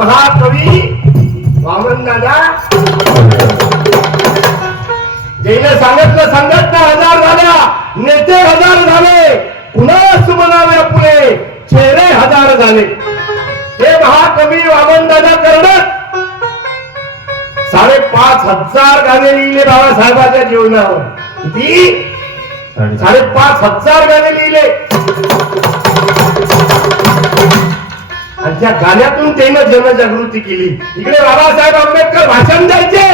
महाकवी वामन दादा ज्याने सांगितलं संघटना हजार झाल्या, नेते हजार झाले, कुणास म्हणावे पुढे चेहरे हजार झाले. हे महाकवी वामन दादा कर्डक 5,500 गाणे लिहिले बाबासाहेबांच्या जीवनावर. किती? 5,500 गाणे लिहिले. आणि त्या गाण्यातून त्यानं जनजागृती केली. इकडे बाबासाहेब आंबेडकर भाषण द्यायचे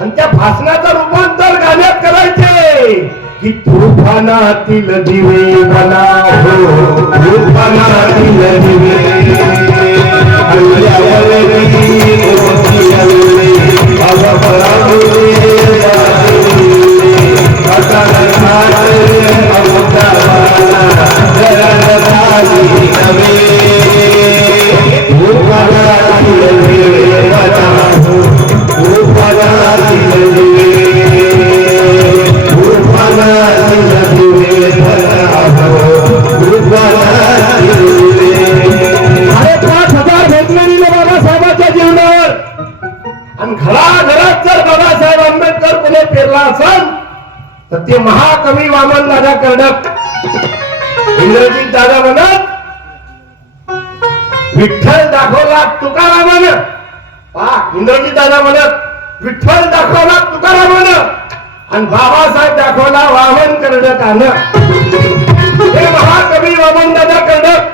आणि त्या भाषणाचं रूपांतर गाण्यात करायचे की तुफानातील दिवे बना हो, तुफानातील दिवे घराघरात जर बाबासाहेब आंबेडकर पुणे पेरला असेल तर ते महाकवी वामन दादा कर्डक. इंग्रजीत दादा म्हणत विठ्ठल दाखवला तुकारामानं. इंग्रजीत दादा म्हणत विठ्ठल दाखवला तुकारामानं आणि बाबासाहेब दाखवला वामन कर्डकानं. हे महाकवी वामन दादा कर्डक